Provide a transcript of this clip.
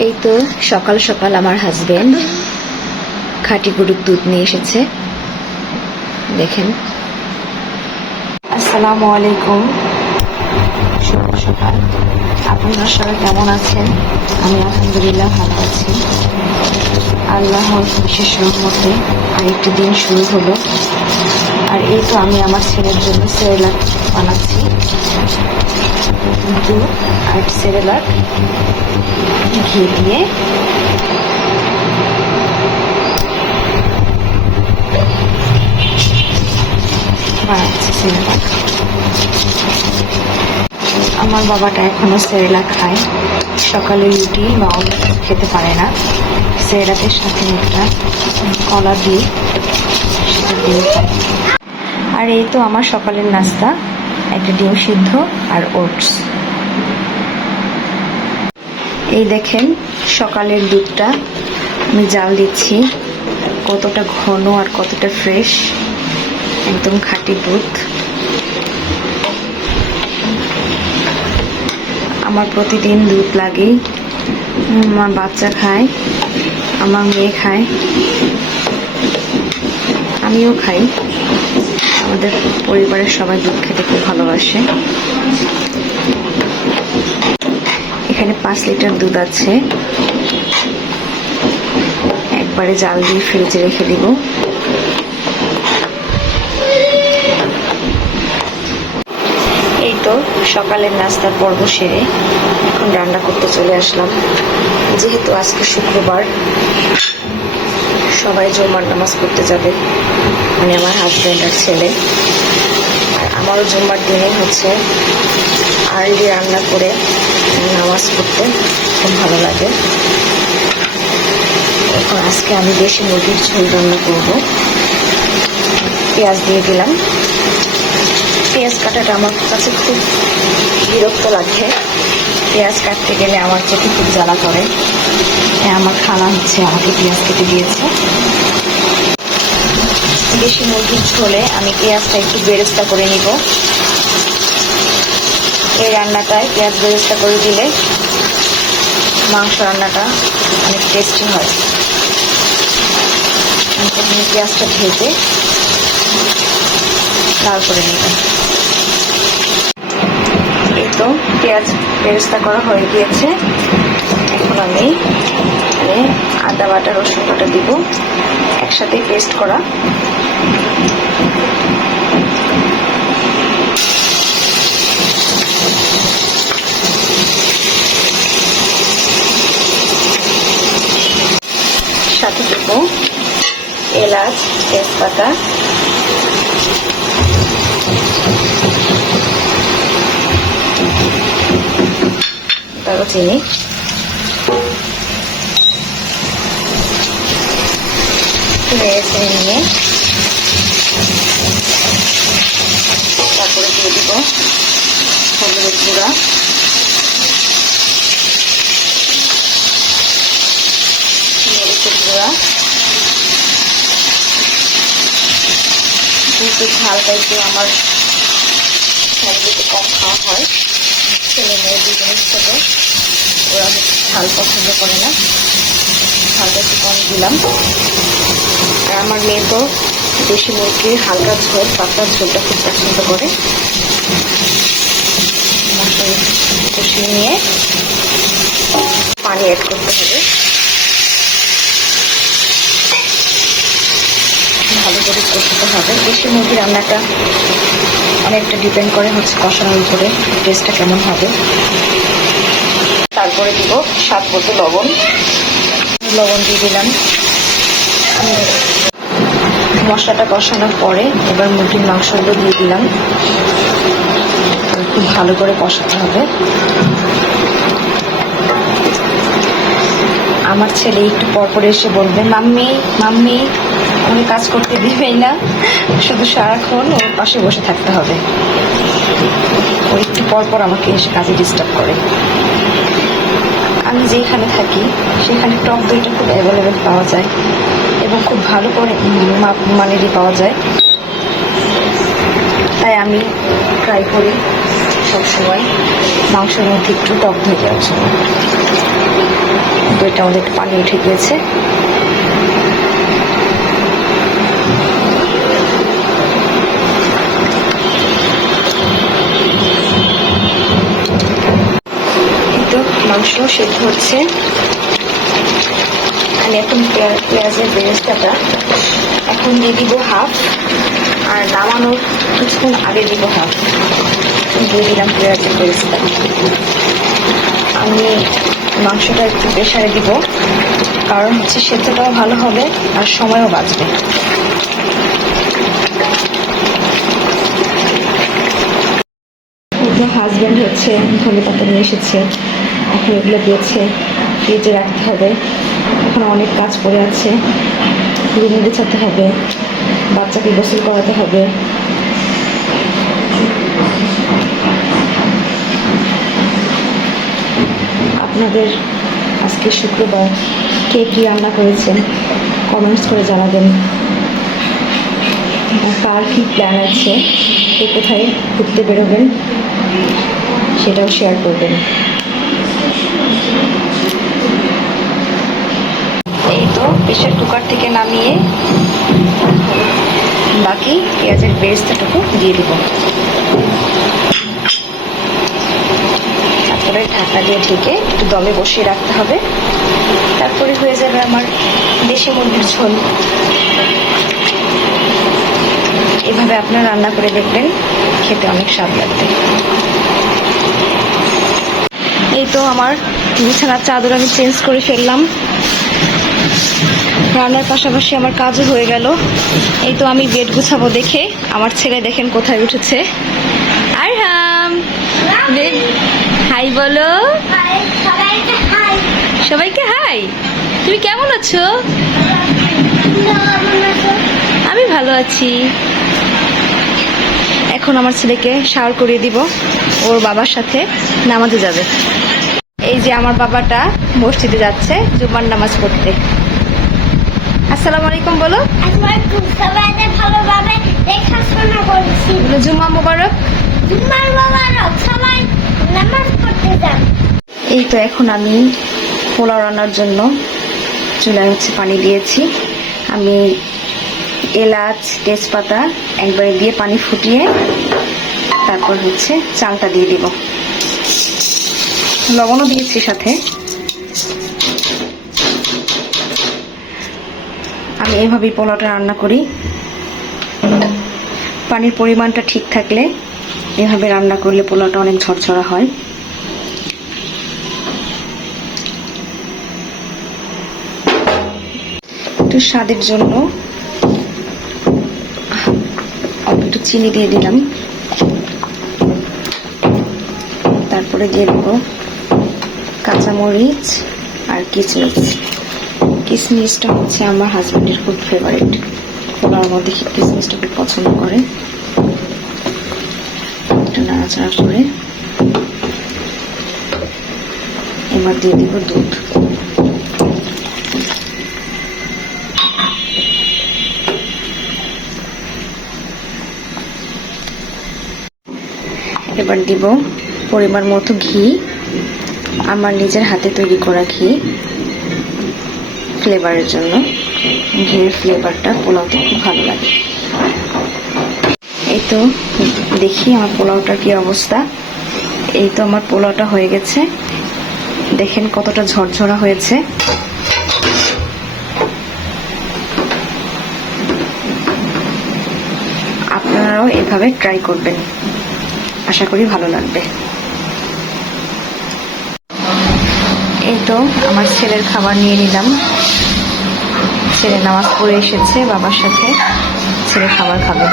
এই তো সকাল সকাল আমার হাজবেন্ড খাঁটি গরুর দুধ নিয়ে এসেছে, দেখেন। আসসালামু আলাইকুম, শুভ সকাল। আপনারা সবাই কেমন আছেন? আমি আলহামদুলিল্লাহ ভালো আছি। আল্লাহর বিশেষ রহমতে আরেকটি দিন শুরু হলো। আর এই তো আমি আমার ছেলের জন্য সেরেলাক বানাচ্ছি। দুধ আর সেরেলাক ঘি দিয়ে বানাচ্ছি সেরেলাক। আমার বাবাটা এখনো সেরেলাক খায়, সকালে রুটি বা অন্য খেতে পারে না। সেরেলাকের সাথে একটা কলা দিয়ে সেটা দিয়ে খায়। আর এই তো আমার সকালের নাস্তা, একটা ডিম সিদ্ধ আর ওটস। এই দেখেন সকালের দুধটা আমি জাল দিচ্ছি, কতটা ঘন আর কতটা ফ্রেশ, একদম খাঁটি দুধ। আমার প্রতিদিন দুধ লাগে, আমার বাচ্চা খায়, আমার মেয়ে খায়, আমিও খাই। আমাদের পরিবারের সবাই দুধ খেতে খুব ভালোবাসে। এখানে 5 লিটার দুধ আছে, একবারে জাল দিয়ে ফ্রিজে রেখে দিব। এই তো সকালের নাস্তার পর্ব সেরে এখন রান্না করতে চলে আসলাম। যেহেতু আজকে শুক্রবার, সবাই জুম্মার নামাজ পড়তে যাবে, মানে আমার হাজব্যান্ড আর ছেলে। আর আমারও জুম্মার দিনে হচ্ছে আর্লি রান্না করে নামাজ পড়তে খুব ভালো লাগে। এখন আজকে আমি দেশি মুরগির ঝোল রান্না করব। পেঁয়াজ দিয়ে দিলাম। পেঁয়াজ কাটাটা আমার কাছে খুব বিরক্ত লাগে, পেঁয়াজ কাটতে গেলে আমার চোখে খুব জ্বালা করে। আমার খালা হচ্ছে আমাকে পেঁয়াজ কেটে দিয়েছে। দেশি মুরগির ঝোলে আমি পেঁয়াজটা একটু বেরেস্তা করে নিব। এই রান্নাটায় পেঁয়াজ বেরেস্তা করে দিলে মাংস রান্নাটা অনেক টেস্টি হয়। প্রথমে পেঁয়াজটা ভেজে লাল করে নেবেন। এই তো পেঁয়াজ বেরেস্তা করা হয়ে গিয়েছে। এখন আমি আদা বাটা রসুন বাটা দিব, একসাথে পেস্ট করা। সাথে দেব এলাচ, তেজপাতা, দারুচিনি, নেড়ে নিয়ে তারপরে দিয়ে দিব হলুদের গুঁড়া, মরিচের গুঁড়া। কিন্তু ঝালটা একটু আমার ফ্যামিলিতে কম খাওয়া হয়, ছেলে মেয়ে দুজনের সাথে, ওরা ঝাল পছন্দ করে না, ঝালটা একটু কম দিলাম। আর আমার মেয়ে তো দেশি মুরগির হালকা ঝোল, পাতলা ঝোলটা খুব পছন্দ করে। মশলা কষিয়ে নিয়ে পানি অ্যাড করতে হবে, ভালো করে কষতে হবে। দেশি মুরগির রান্নাটা অনেকটা ডিপেন্ড করে হচ্ছে কষানোর উপরে, টেস্টটা কেমন হবে। তারপরে দিব স্বাদ মতো লবণ দিয়ে দিলাম। মশলাটা কষানোর পরে এবার মুরগির মাংসগুলো দিয়ে দিলাম। খুব ভালো করে কষাতে হবে। আমার ছেলে একটু পরপর এসে বলবে, মাম্মি মাম্মি, আমি কাজ করতে দিবেই না, শুধু সারাক্ষণ ওর পাশে বসে থাকতে হবে। ও একটু পরপর আমাকে এসে কাজে ডিস্টার্ব করে। আমি যেখানে থাকি সেখানে টক দইটা খুব অ্যাভেলেবেল পাওয়া যায় এবং খুব ভালো করে মানেরই পাওয়া যায়। তাই আমি ট্রাই করি সবসময় মাংসের মধ্যে একটু টক দই দেওয়ার জন্য। এটা আমাদের একটু পানি উঠে গিয়েছে। মাংস সেদ্ধ হচ্ছে। আমি এখন পেঁয়াজের বেরেস্তাটা এখন দিয়ে দিব হাফ, আর নামানোর কিছুক্ষণ আগে দিব হাফ। দিয়ে দিলাম পেঁয়াজের বেরেস্তা। আমি মাংসটা একটু প্রেসারে দিব, কারণ হচ্ছে সেদ্ধটাও ভালো হবে আর সময়ও বাঁচবে। হাজব্যান্ড হচ্ছে ধনে পাতা নিয়ে এসেছে, এখন এগুলো দিয়েছে, ফ্রিজে রাখতে হবে। এখন অনেক কাজ পড়ে আছে, রুমে গোছাতে হবে, বাচ্চাকে গোসল করাতে হবে। আপনাদের আজকে শুক্রবার কে কী রান্না করেছেন কমেন্টস করে জানাবেন। কার কী প্ল্যান আছে, কে কোথায় ঘুরতে বেরোবেন সেটাও শেয়ার করবেন। এই তো প্রেসার কুকার থেকে নামিয়ে বাকি পেঁয়াজের বেরেস্তাটুকু দিয়ে দিব, তারপরে ঢাকা দিয়ে ঢেকে একটু দমে বসিয়ে রাখতে হবে। তারপরে হয়ে যাবে আমার দেশি মুরগির ঝোল। এভাবে আপনারা রান্না করে দেখবেন, খেতে অনেক স্বাদ লাগবে। এই তো আমার বিছানার চাদর আমি চেঞ্জ করে ফেললাম, রান্নার পাশাপাশি আমার কাজও হয়ে গেল। এই তো আমি বেড গুছাবো দেখে আমার ছেলে দেখেন কোথায় উঠেছে। আরহাম, হাই বলো সবাইকে। হাই, তুমি কেমন আছো? আমি ভালো আছি। এখন আমার ছেলেকে শাওয়ার করিয়ে দিব, ওর বাবার সাথে নামাজে যাবে। এই যে আমার বাবাটা মসজিদে যাচ্ছে জুমার নামাজ পড়তে। আসসালামু আলাইকুম বলো। ভালোভাবে দেখাশোনা করছি। জুম্মা মোবারক। জুম্মা মোবারক। সবাই নামাজ পড়তে যান। এই তো এখন আমি পোলাও রান্নার জন্য চুলায় হচ্ছে পানি দিয়েছি। আমি এলাচ তেজপাতা একবারে দিয়ে পানি ফুটিয়ে তারপর হচ্ছে চালটা দিয়ে দিব, লবণও দিয়েছি সাথে। আমি এভাবেই পোলাওটা রান্না করি। পানির পরিমাণটা ঠিক থাকলে এভাবে রান্না করলে পোলাওটা অনেক ঝরঝরা হয়। একটু স্বাদের জন্য একটু চিনি দিয়ে দিলাম, তারপরে দিয়ে দেব কাঁচামরিচ আর কিশমিশ। কিশমিশটা হচ্ছে আমার হাজবেন্ডের খুব ফেভারিট, পোলাওর মধ্যে কিশমিশটা খুব পছন্দ করে। একটু নাড়াচাড়া করে এবার দিয়ে দিব দুধ। এবার দিব পরিমাণ মতো ঘি, আমার নিজের হাতে তৈরি করা ঘি, ফ্লেভারের জন্য। ঘিয়ের ফ্লেভারটা পোলাওতে খুব ভালো লাগে। এই তো দেখি আমার পোলাওটার কি অবস্থা। এই তো আমার পোলাওটা হয়ে গেছে, দেখেন কতটা ঝরঝরা হয়েছে। আপনারাও এভাবে ট্রাই করবেন, আশা করি ভালো লাগবে। এই তো আমার ছেলের খাবার নিয়ে নিলাম। ছেলে নামাজ পড়ে এসেছে বাবার সাথে, ছেলে খাবার খাবে।